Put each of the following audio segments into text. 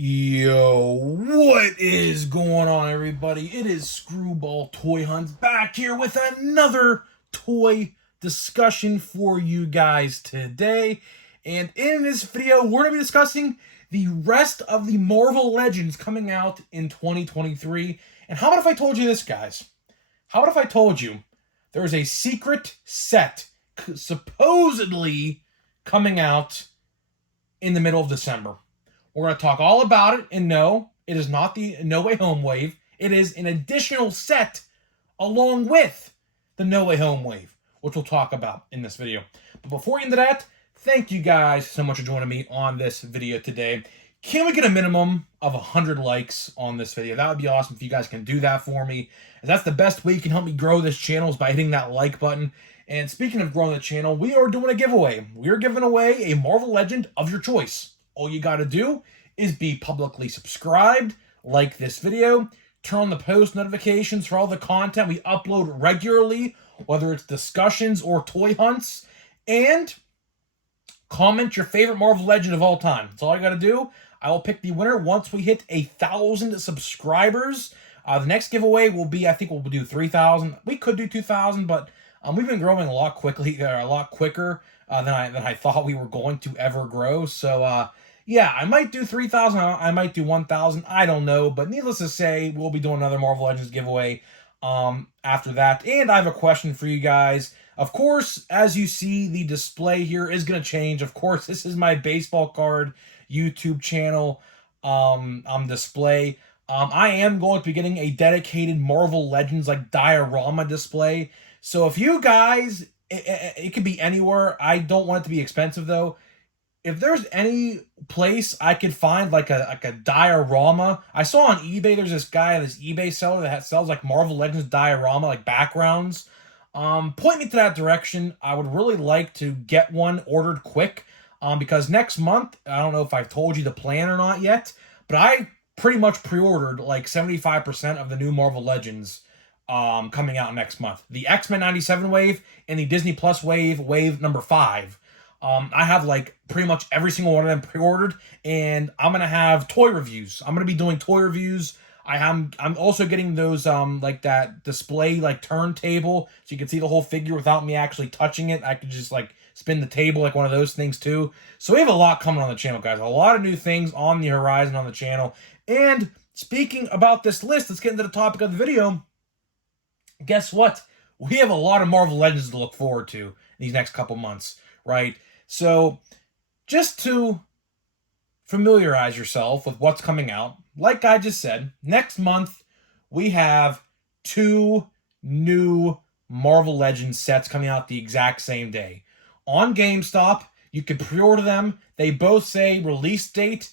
Yo, what is going on, everybody? It is Screwball Toy Hunts back here with another toy discussion for you guys today. And in this video, we're going to be discussing the rest of the Marvel Legends coming out in 2023. And how about if I told you this, guys? How about if I told you there is a secret set supposedly coming out in the middle of December? We're going to talk all about it, and no, it is not the No Way Home wave. It is an additional set along with the No Way Home wave, which we'll talk about in this video. But before we get into that, thank you guys so much for joining me on this video today. Can we get a minimum of 100 likes on this video? That would be awesome if you guys can do that for me. And that's the best way you can help me grow this channel is by hitting that like button. And speaking of growing the channel, we are doing a giveaway. We are giving away a Marvel Legend of your choice. All you got to do is be publicly subscribed, like this video, turn on the post notifications for all the content we upload regularly, whether it's discussions or toy hunts, and comment your favorite Marvel Legend of all time. That's all I got to do. I will pick the winner once we hit 1,000 subscribers. The next giveaway will be, I think we'll do 3,000. We could do 2,000, but we've been growing a lot quicker than I thought we were going to ever grow. So, yeah, I might do 3,000. I might do 1,000. I don't know. But needless to say, we'll be doing another Marvel Legends giveaway after that. And I have a question for you guys. Of course, as you see, the display here is going to change. Of course, this is my baseball card YouTube channel display. I am going to be getting a dedicated Marvel Legends like diorama display. So if you guys, it could be anywhere. I don't want it to be expensive though. If there's any place I could find like a diorama, I saw on eBay there's this guy, this eBay seller that sells like Marvel Legends diorama like backgrounds. Point me to that direction. I would really like to get one ordered quick. Because next month, I don't know if I've told you the plan or not yet, but I pretty much pre-ordered like 75% of the new Marvel Legends coming out next month. The X-Men 97 wave and the Disney Plus wave number 5. I have like pretty much every single one of them pre-ordered, and I'm gonna have toy reviews. I'm gonna be doing toy reviews. I'm also getting those like that display like turntable, so you can see the whole figure without me actually touching it. I could just like spin the table like one of those things too. So we have a lot coming on the channel, guys. A lot of new things on the horizon on the channel. And speaking about this list, let's get into the topic of the video. Guess what? We have a lot of Marvel Legends to look forward to these next couple months, right? So just to familiarize yourself with what's coming out, like I just said, next month we have 2 new Marvel Legends sets coming out the exact same day. On GameStop, you can pre-order them. They both say release date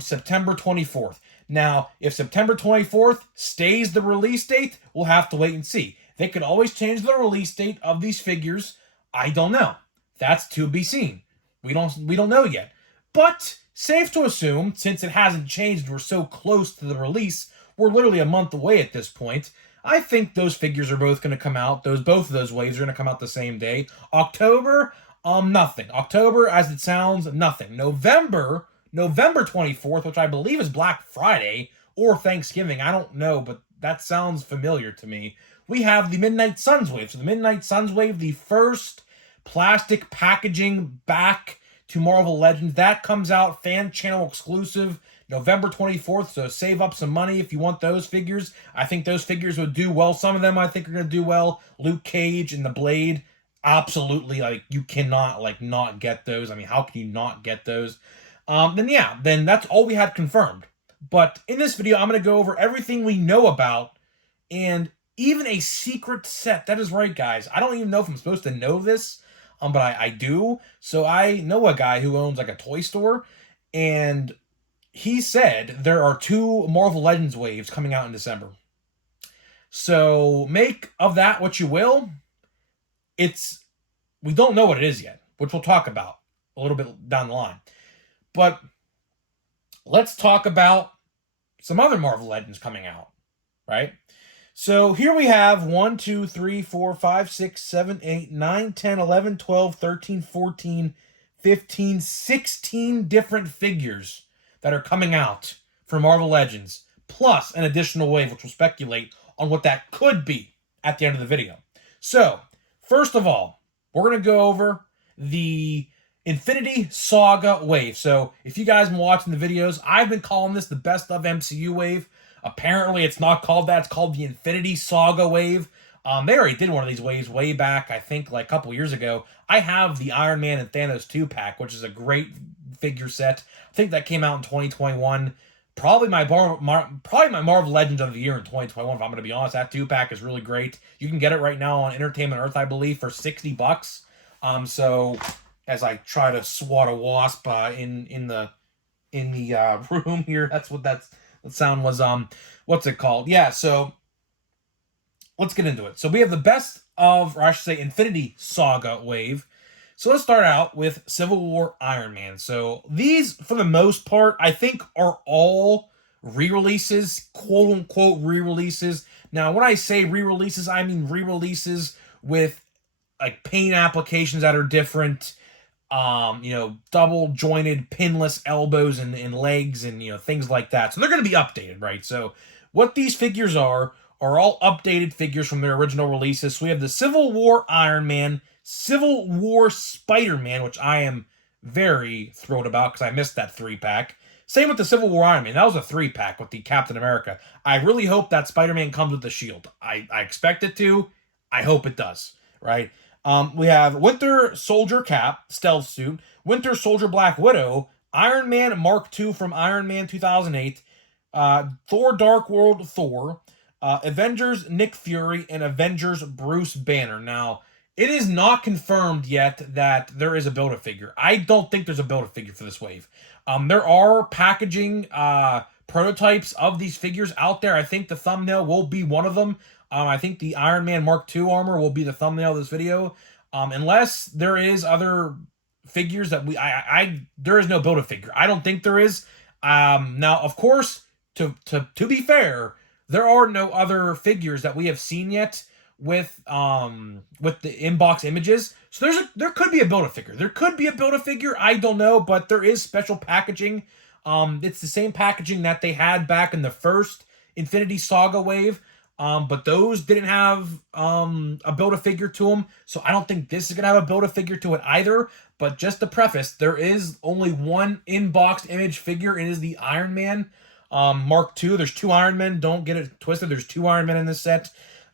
September 24th. Now, if September 24th stays the release date, we'll have to wait and see. They could always change the release date of these figures. I don't know. That's to be seen. We don't know yet. But safe to assume, since it hasn't changed, we're so close to the release, we're literally a month away at this point. I think those figures are both going to come out. Both of those waves are going to come out the same day. October, nothing. October, as it sounds, nothing. November 24th, which I believe is Black Friday or Thanksgiving. I don't know, but that sounds familiar to me. We have the Midnight Suns wave. So the Midnight Suns wave, the first plastic packaging back to Marvel Legends. That comes out fan channel exclusive November 24th, so save up some money if you want those figures. I think those figures would do well. Some of them I think are going to do well. Luke Cage and the Blade, absolutely, like, you cannot, like, not get those. I mean, how can you not get those? Then that's all we had confirmed. But in this video, I'm going to go over everything we know about, and even a secret set. That is right, guys. I don't even know if I'm supposed to know this, but I do. So I know a guy who owns, like, a toy store, and he said there are 2 Marvel Legends waves coming out in December. So make of that what you will. We don't know what it is yet, which we'll talk about a little bit down the line. But let's talk about some other Marvel Legends coming out, right? So here we have 1, 2, 3, 4, 5, 6, 7, 8, 9, 10, 11, 12, 13, 14, 15, 16 different figures that are coming out for Marvel Legends, plus an additional wave, which we'll speculate on what that could be at the end of the video. So, first of all, we're going to go over the Infinity Saga Wave. So, if you guys have been watching the videos, I've been calling this the best of MCU wave. Apparently, it's not called that. It's called the Infinity Saga Wave. They already did one of these waves way back, I think, like a couple years ago. I have the Iron Man and Thanos 2-pack, which is a great figure set. I think that came out in 2021. Probably my Marvel Legends of the Year in 2021, if I'm going to be honest. That 2-pack is really great. You can get it right now on Entertainment Earth, I believe, for $60. So as I try to swat a wasp in the room here, that's what that sound was. What's it called? Yeah. So let's get into it. So we have the best of, or I should say, Infinity Saga Wave. So let's start out with Civil War Iron Man. So these, for the most part, I think are all re-releases, quote-unquote re-releases. Now, when I say re-releases, I mean re-releases with like paint applications that are different, double jointed pinless elbows and legs and, things like that. So they're going to be updated, right? So what these figures are all updated figures from their original releases. So we have the Civil War Iron Man, Civil War Spider-Man, which I am very thrilled about because I missed that 3-pack. Same with the Civil War Iron Man. That was a 3-pack with the Captain America. I really hope that Spider-Man comes with the shield. I expect it to. I hope it does, right? We have Winter Soldier Cap, Stealth Suit, Winter Soldier Black Widow, Iron Man Mark II from Iron Man 2008, Thor Dark World Thor, Avengers Nick Fury, and Avengers Bruce Banner. Now, it is not confirmed yet that there is a Build-A-Figure. I don't think there's a Build-A-Figure for this wave. There are packaging prototypes of these figures out there. I think the thumbnail will be one of them. I think the Iron Man Mark II armor will be the thumbnail of this video. Unless there is other figures that there is no Build-A-Figure. I don't think there is. Now, of course, to be fair, there are no other figures that we have seen yet with the inbox images. So there could be a Build-A-Figure. There could be a Build-A-Figure. I don't know, but there is special packaging. It's the same packaging that they had back in the first Infinity Saga Wave. But those didn't have a Build-A-Figure to them. So I don't think this is going to have a Build-A-Figure to it either. But just to preface, there is only one inboxed image figure. It is the Iron Man Mark II. There's 2 Iron Men. Don't get it twisted. There's 2 Iron Men in this set.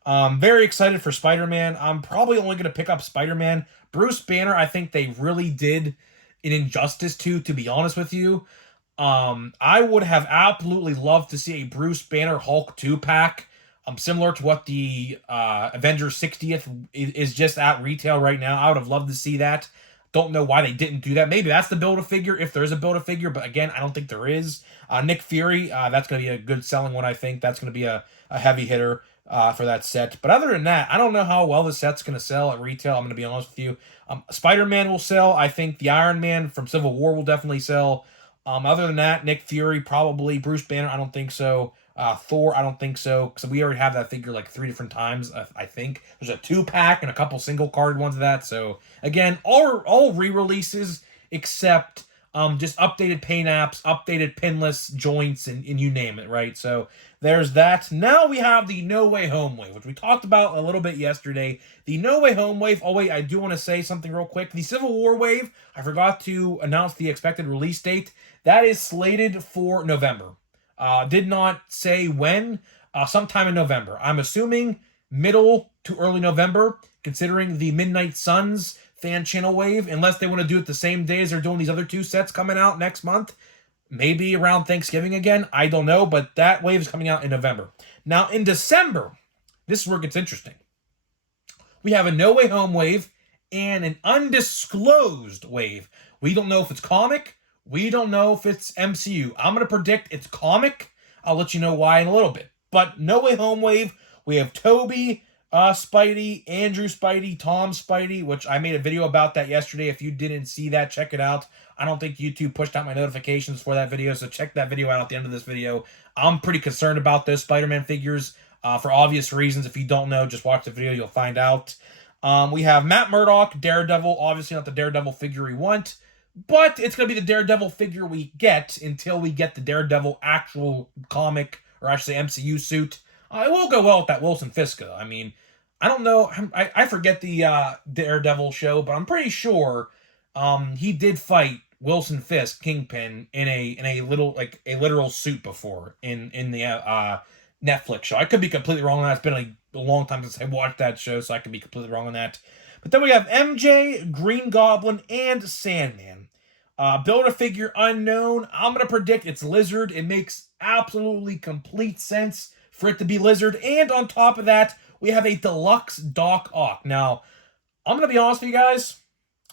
Very excited for Spider-Man. I'm probably only going to pick up Spider-Man. Bruce Banner, I think they really did an injustice to be honest with you. I would have absolutely loved to see a Bruce Banner Hulk 2-pack. Similar to what the Avengers 60th is just at retail right now. I would have loved to see that. Don't know why they didn't do that. Maybe that's the Build-A-Figure, if there is a Build-A-Figure. But again, I don't think there is. Nick Fury, that's going to be a good selling one, I think. That's going to be a heavy hitter for that set. But other than that, I don't know how well the set's going to sell at retail. I'm going to be honest with you. Spider-Man will sell. I think the Iron Man from Civil War will definitely sell. Other than that, Nick Fury, probably. Bruce Banner, I don't think so. Thor, I don't think so, because we already have that figure like 3 different times, I think. There's a 2-pack and a couple single-card ones of that. So, again, all re-releases except just updated paint apps, updated pinless joints, and you name it, right? So, there's that. Now we have the No Way Home Wave, which we talked about a little bit yesterday. The No Way Home Wave, oh wait, I do want to say something real quick. The Civil War Wave, I forgot to announce the expected release date. That is slated for November. Did not say when, sometime in November. I'm assuming middle to early November, considering the Midnight Suns fan channel wave, unless they want to do it the same day as they're doing these other 2 sets coming out next month. Maybe around Thanksgiving again. I don't know, but that wave is coming out in November. Now, in December, this is where it gets interesting. We have a No Way Home wave and an undisclosed wave. We don't know if it's comic. We don't know if it's MCU. I'm going to predict it's comic. I'll let you know why in a little bit. But No Way Home wave, we have Toby, Spidey, Andrew Spidey, Tom Spidey, which I made a video about that yesterday. If you didn't see that, check it out. I don't think YouTube pushed out my notifications for that video, so check that video out at the end of this video. I'm pretty concerned about those Spider-Man figures for obvious reasons. If you don't know, just watch the video. You'll find out. We have Matt Murdock, Daredevil. Obviously not the Daredevil figure we want. But it's going to be the Daredevil figure we get until we get the Daredevil actual comic, or I should say MCU suit. It will go well with that Wilson Fisk, though. I mean, I don't know. I forget the Daredevil show, but I'm pretty sure he did fight Wilson Fisk, Kingpin, in a little, like, a literal suit before in the Netflix show. I could be completely wrong on that. It's been a long time since I watched that show, so I could be completely wrong on that. But then we have MJ, Green Goblin, and Sandman. Build-A-Figure unknown. I'm going to predict it's Lizard. It makes absolutely complete sense for it to be Lizard. And on top of that, we have a deluxe Doc Ock. Now, I'm going to be honest with you guys.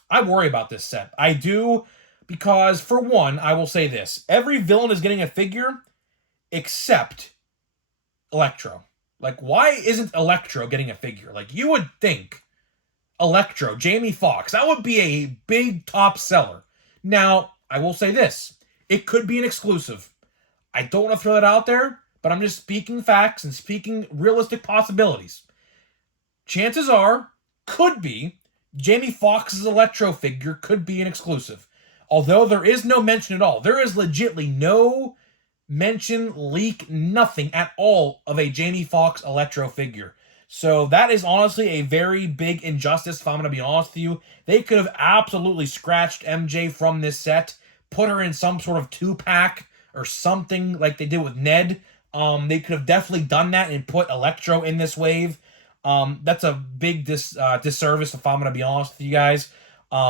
I worry about this set. I do, because for one, I will say this. Every villain is getting a figure except Electro. Like, why isn't Electro getting a figure? Like, you would think Electro, Jamie Foxx, that would be a big top seller. Now, I will say this. It could be an exclusive. I don't want to throw that out there, but I'm just speaking facts and speaking realistic possibilities. Chances are, could be, Jamie Foxx's Electro figure could be an exclusive. Although there is no mention at all. There is legitimately no mention, leak, nothing at all of a Jamie Foxx Electro figure. So that is honestly a very big injustice, if I'm going to be honest with you. They could have absolutely scratched MJ from this set, put her in some sort of 2-pack or something like they did with Ned. They could have definitely done that and put Electro in this wave. That's a big disservice, if I'm going to be honest with you guys.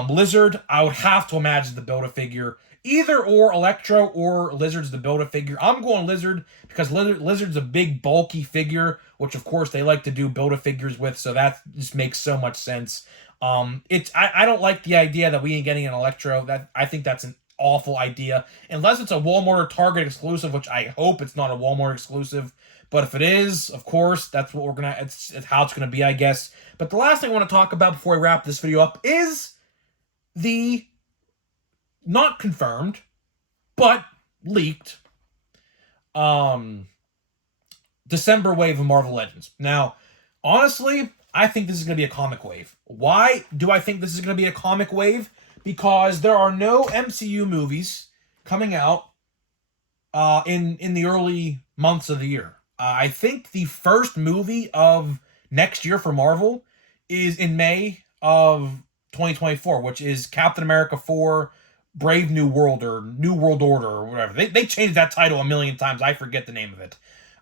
Lizard, I would have to imagine the Build-A-Figure. Either or Electro or Lizard's the Build-A-Figure. I'm going Lizard because Lizard's a big, bulky figure, which, of course, they like to do Build-A-Figures with, so that just makes so much sense. I don't like the idea that we ain't getting an Electro. I think that's an awful idea. Unless it's a Walmart or Target exclusive, which I hope it's not a Walmart exclusive. But if it is, of course, that's what it's how it's gonna be, I guess. But the last thing I want to talk about before I wrap this video up is the not confirmed, but leaked December wave of Marvel Legends. Now, honestly, I think this is going to be a comic wave. Why do I think this is going to be a comic wave? Because there are no MCU movies coming out in the early months of the year. I think the first movie of next year for Marvel is in May of 2024, which is Captain America 4, Brave New World, or New World Order, or whatever. They changed that title a million times. I forget the name of it.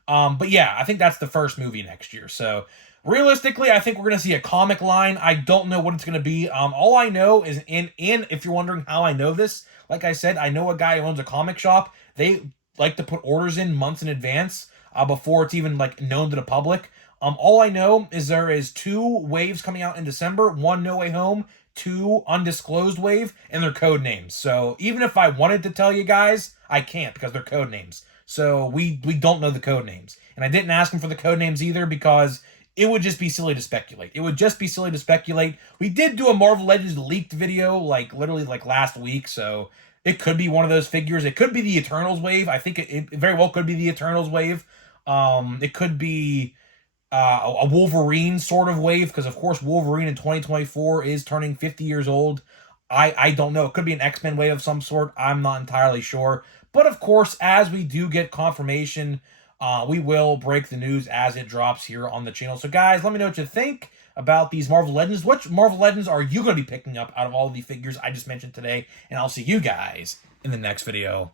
But yeah, I think that's the first movie next year. So realistically, I think we're going to see a comic line. I don't know what it's going to be. All I know is, and if you're wondering how I know this, like I said, I know a guy who owns a comic shop. They like to put orders in months in advance before it's even like known to the public. All I know is there is 2 waves coming out in December. 1 No Way Home, 2 undisclosed wave, and they're code names. So even if I wanted to tell you guys, I can't because they're code names. So we don't know the code names. And I didn't ask them for the code names either because it would just be silly to speculate. It would just be silly to speculate. We did do a Marvel Legends leaked video literally last week, so it could be one of those figures. It could be the Eternals wave. I think it very well could be the Eternals wave. It could be a Wolverine sort of wave, because of course Wolverine in 2024 is turning 50 years old. I don't know. It could be an X-Men wave of some sort. I'm not entirely sure. But of course, as we do get confirmation, we will break the news as it drops here on the channel. So guys, let me know what you think about these Marvel Legends. Which Marvel Legends are you going to be picking up out of all the figures I just mentioned today? And I'll see you guys in the next video.